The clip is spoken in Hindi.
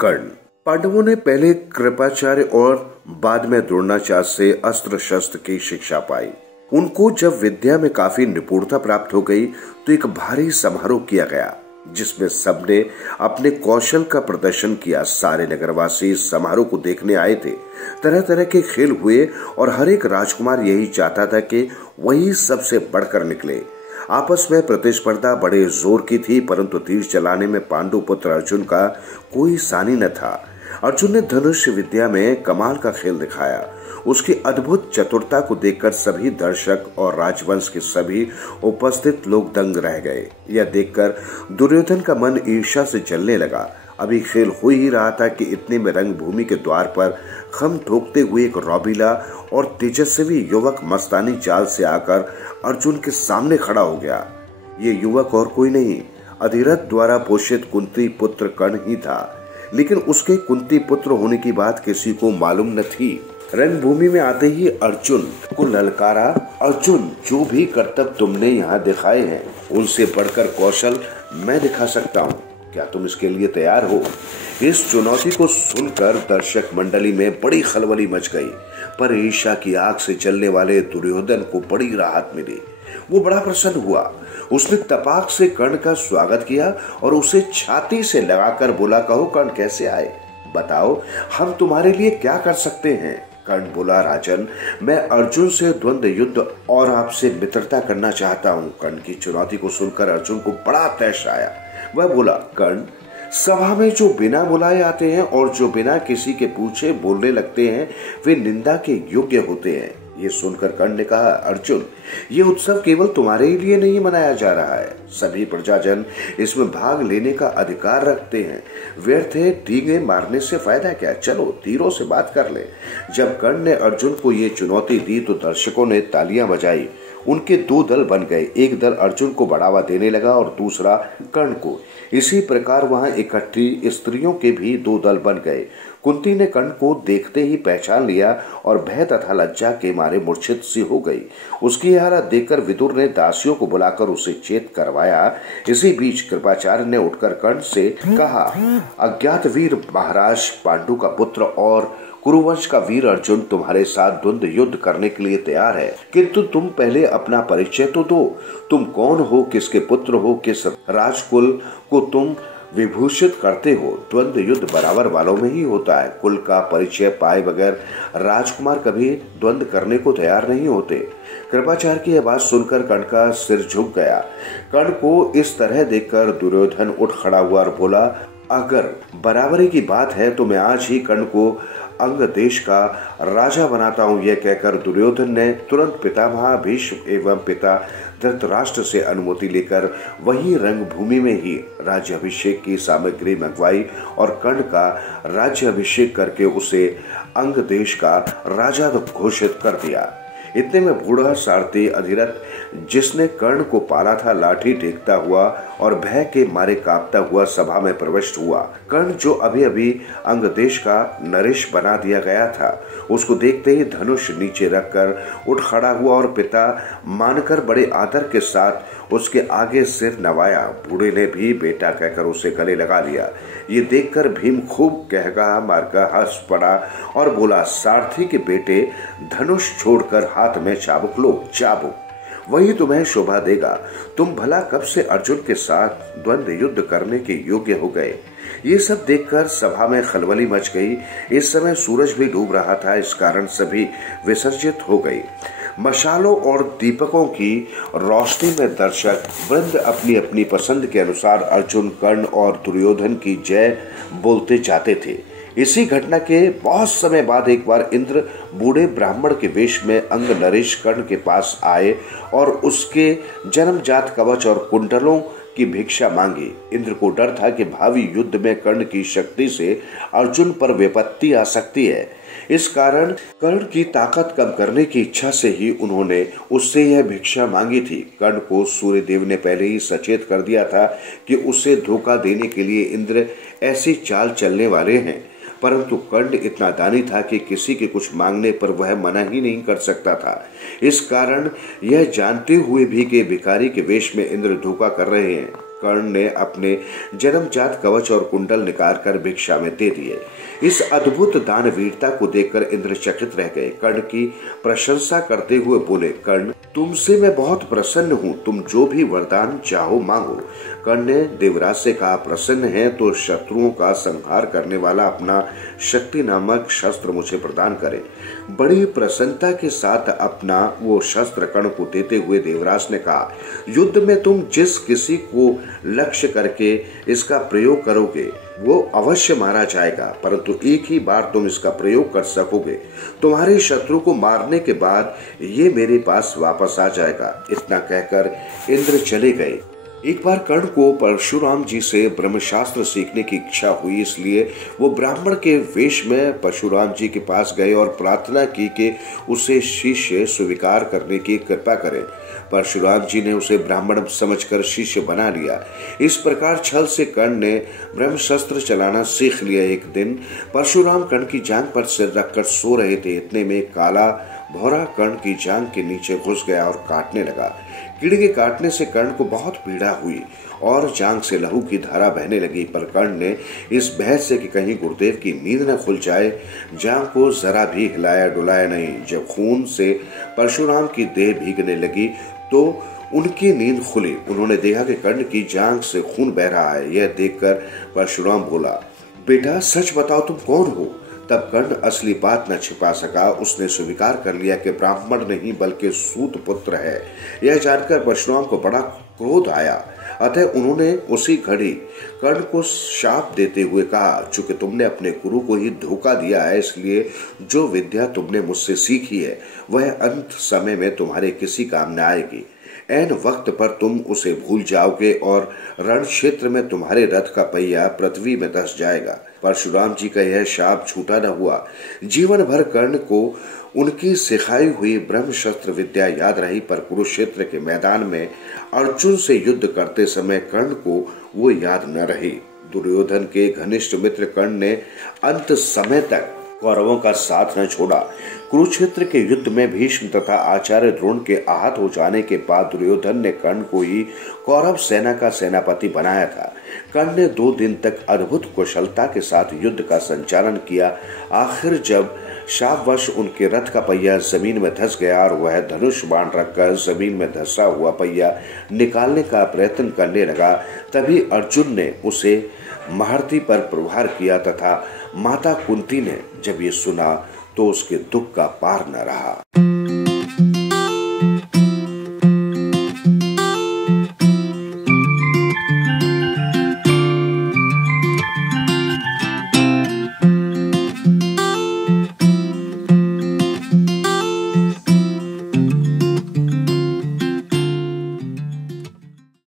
कर्ण। पांडवों ने पहले कृपाचार्य और बाद में द्रोणाचार्य से अस्त्र शस्त्र की शिक्षा पाई। उनको जब विद्या में काफी निपुणता प्राप्त हो गई तो एक भारी समारोह किया गया जिसमें सबने अपने कौशल का प्रदर्शन किया। सारे नगरवासी समारोह को देखने आए थे। तरह तरह के खेल हुए और हर एक राजकुमार यही चाहता था कि वही सबसे बढ़कर निकले। आपस में प्रतिस्पर्धा बड़े जोर की थी, परंतु तीर चलाने में पांडु पुत्र अर्जुन का कोई सानी न था। अर्जुन ने धनुष विद्या में कमाल का खेल दिखाया। उसकी अद्भुत चतुरता को देखकर सभी दर्शक और राजवंश के सभी उपस्थित लोग दंग रह गए। यह देखकर दुर्योधन का मन ईर्ष्या से जलने लगा। अभी खेल हो ही रहा था कि इतने में रंगभूमि के द्वार पर खम ठोकते हुए एक रौबीला और तेजस्वी युवक मस्तानी चाल से आकर अर्जुन के सामने खड़ा हो गया। ये युवक और कोई नहीं, अधिरथ द्वारा पोषित कुंती पुत्र कर्ण ही था। लेकिन उसके कुंती पुत्र होने की बात किसी को मालूम न थी। रणभूमि में आते ही अर्जुन को ललकारा, अर्जुन जो भी करतब तुमने यहाँ दिखाए हैं उनसे बढ़कर कौशल मैं दिखा सकता हूँ, क्या तुम इसके लिए तैयार हो? इस चुनौती को सुनकर दर्शक मंडली में बड़ी खलबली मच गई, पर ईर्ष्या की आग से जलने वाले दुर्योधन को बड़ी राहत मिली। वो बड़ा प्रसन्न हुआ। उसने तपाक से कर्ण का स्वागत किया और उसे छाती से लगाकर बोला, कहो कर्ण कैसे आए, बताओ हम तुम्हारे लिए क्या कर सकते हैं? कर्ण बोला, राजन मैं अर्जुन से द्वंद्व युद्ध और आपसे मित्रता करना चाहता हूँ। कर्ण की चुनौती को सुनकर अर्जुन को बड़ा तैश आया। वह बोला, कर्ण सभा में जो बिना बुलाए आते हैं और जो बिना किसी के पूछे बोलने लगते हैं वे निंदा के योग्य होते हैं। ये सुनकर कर्ण ने कहा, अर्जुन ये उत्सव केवल तुम्हारे ही लिए नहीं मनाया जा रहा है, सभी प्रजाजन इसमें भाग लेने का अधिकार रखते हैं। व्यर्थ है डींगे मारने से फायदा क्या, चलो तीरों से बात कर ले। जब कर्ण ने अर्जुन को ये चुनौती दी तो दर्शकों ने तालियां बजाई। उनके दो दल बन गए, एक दल अर्जुन को बढ़ावा देने लगा और दूसरा कर्ण को। इसी प्रकार वहां इकट्ठी स्त्रियों के भी दो दल बन गए। कुंती ने कर्ण को देखते ही पहचान लिया और भय तथा लज्जा के मारे मूर्छित सी हो गई। उसकी हालत देखकर विदुर ने दासियों को बुलाकर उसे चेत करवाया। इसी बीच कृपाचार्य ने उठकर कर्ण से कहा, अज्ञात वीर महाराज पांडु का पुत्र और कुरुवंश का वीर अर्जुन तुम्हारे साथ द्वंद्व युद्ध करने के लिए तैयार है, किंतु तुम पहले अपना परिचय तो दो। तुम कौन हो, किसके पुत्र हो, किस राजकुल को तुम विभूषित करते हो? द्वंद्व युद्ध बराबर वालों में ही होता है। कुल का परिचय पाए बगैर राजकुमार कभी द्वंद्व करने को तैयार नहीं होते। कृपाचार्य की यह बात सुनकर कर्ण का सिर झुक गया। कर्ण को इस तरह देखकर दुर्योधन उठ खड़ा हुआ और बोला, अगर बराबरी की बात है तो मैं आज ही कर्ण को अंग देश का राजा बनाता हूँ। यह कहकर दुर्योधन ने तुरंत पितामह भीष्म एवं पिता धृतराष्ट्र से अनुमति लेकर वही रंगभूमि में ही राज्याभिषेक की सामग्री मंगवाई और कर्ण का राज्याभिषेक करके उसे अंग देश का राजा घोषित कर दिया। इतने में बूढ़ा सारथी अधिरथ जिसने कर्ण को पाला था लाठी टेकता हुआ और भय के मारे कांपता हुआ सभा में प्रविष्ट हुआ। कर्ण जो अभी अभी अंग देश का नरेश बना दिया गया था, उसको देखते ही धनुष नीचे रखकर उठ खड़ा हुआ और पिता मानकर बड़े आदर के साथ उसके आगे सिर नवाया। बूढ़े ने भी बेटा कहकर उसे गले लगा लिया। ये देखकर भीम खूब कहका मारकर हंस पड़ा और बोला, सारथी के बेटे धनुष छोड़कर हाथ में चाबुक लो, चाबुक वही तुम्हें शोभा देगा। तुम भला कब से अर्जुन के साथ द्वंद्व युद्ध करने के योग्य हो गए? ये सब देखकर सभा में खलबली मच गई। इस समय सूरज भी डूब रहा था, इस कारण सभी विसर्जित हो गई। मशालों और दीपकों की रोशनी में दर्शक वृंद अपनी अपनी पसंद के अनुसार अर्जुन, कर्ण और दुर्योधन की जय बोलते जाते थे। इसी घटना के बहुत समय बाद एक बार इंद्र बूढ़े ब्राह्मण के वेश में अंग नरेश कर्ण के पास आए और उसके जन्मजात कवच और कुंडलों की भिक्षा मांगी। इंद्र को डर था कि भावी युद्ध में कर्ण की शक्ति से अर्जुन पर विपत्ति आ सकती है। इस कारण कर्ण की ताकत कम करने की इच्छा से ही उन्होंने उससे यह भिक्षा मांगी थी। कर्ण को सूर्य देव ने पहले ही सचेत कर दिया था कि उसे धोखा देने के लिए इंद्र ऐसी चाल चलने वाले हैं, परंतु कर्ण इतना दानी था कि किसी के कुछ मांगने पर वह मना ही नहीं कर सकता था। इस कारण यह जानते हुए भी कि भिखारी के वेश में इंद्र धोखा कर रहे हैं, कर्ण ने अपने जन्मजात कवच और कुंडल निकालकर भिक्षा में दे दिए। इस अद्भुत दानवीरता को देखकर इंद्र चकित रह गए। कर्ण की प्रशंसा करते हुए बोले, कर्ण, तुमसे मैं बहुत प्रसन्न हूँ, तुम जो भी वरदान चाहो मांगो। कर्ण ने देवराज से कहा, प्रसन्न है तो शत्रुओं का संहार करने वाला अपना शक्ति नामक शस्त्र मुझे प्रदान करे। बड़ी प्रसन्नता के साथ अपना वो शस्त्र कर्ण को देते हुए देवराज ने कहा, युद्ध में तुम जिस किसी को लक्ष्य करके इसका प्रयोग करोगे वो अवश्य मारा जाएगा, परंतु एक ही बार तुम इसका प्रयोग कर सकोगे। तुम्हारे शत्रु को मारने के बाद ये मेरे पास वापस आ जाएगा। इतना कहकर इंद्र चले गए। एक बार कर्ण को परशुराम जी से ब्रह्मशास्त्र सीखने की इच्छा हुई, इसलिए वो ब्राह्मण के वेश में परशुराम जी के पास गए और प्रार्थना की कि उसे शिष्य स्वीकार करने की कृपा करें। परशुराम जी ने उसे ब्राह्मण समझकर शिष्य बना लिया। इस प्रकार छल से कर्ण ने ब्रह्मशस्त्र चलाना सीख लिया। एक दिन परशुराम कर्ण की जांघ पर सिर रखकर सो रहे थे। इतने में काला भौरा कर्ण की जांघ के नीचे घुस गया और काटने लगा। कीड़े के काटने से कर्ण को बहुत पीड़ा हुई और जांघ से लहू की धारा बहने लगी, पर कर्ण ने इस बहस से कि कहीं गुरुदेव की नींद न खुल जाए, जांघ को जरा भी हिलाया डुलाया नहीं। जब खून से परशुराम की देह भीगने लगी तो उनकी नींद खुली। उन्होंने देखा कि कर्ण की जांघ से खून बह रहा है। यह देखकर परशुराम बोला, बेटा सच बताओ, तुम कौन हो? तब कर्ण असली बात न छिपा सका। उसने स्वीकार कर लिया कि ब्राह्मण नहीं बल्कि सूत पुत्र है। यह जानकर परशुराम को बड़ा क्रोध आया। अतः उन्होंने उसी घड़ी कर्ण को शाप देते हुए कहा, चूंकि तुमने अपने गुरु को ही धोखा दिया है, इसलिए जो विद्या तुमने मुझसे सीखी है वह अंत समय में तुम्हारे किसी काम न आएगी। ऐन वक्त पर तुम उसे भूल जाओगे और रण क्षेत्र में तुम्हारे रथ का पहिया पृथ्वी में धंस जाएगा। परशुराम जी का यह शाप छूटा न हुआ। जीवन भर कर्ण को उनकी सिखाई हुई ब्रह्मशस्त्र विद्या याद रही, पर कुरुक्षेत्र के मैदान में अर्जुन से युद्ध करते समय कर्ण को वो याद न रही। दुर्योधन के घनिष्ठ मित्र कर्ण ने अंत समय तक कौरवों का साथ न छोड़ा। कुरुक्षेत्र के युद्ध में भीष्म तथा आचार्य द्रोण के आहत हो जाने के बाद दुर्योधन ने कर्ण को ही कौरव सेना का सेनापति बनाया था। कर्ण ने 2 दिन तक अद्भुत कुशलता के साथ युद्ध का संचालन किया। आखिर जब शापवश उनके रथ का पहिया जमीन में धंस गया और वह धनुष बाण रखकर जमीन में धंसा हुआ पहिया निकालने का प्रयत्न करने लगा, तभी अर्जुन ने उसे महारथी पर प्रहार किया तथा माता कुंती ने जब ये सुना तो उसके दुख का पार न रहा।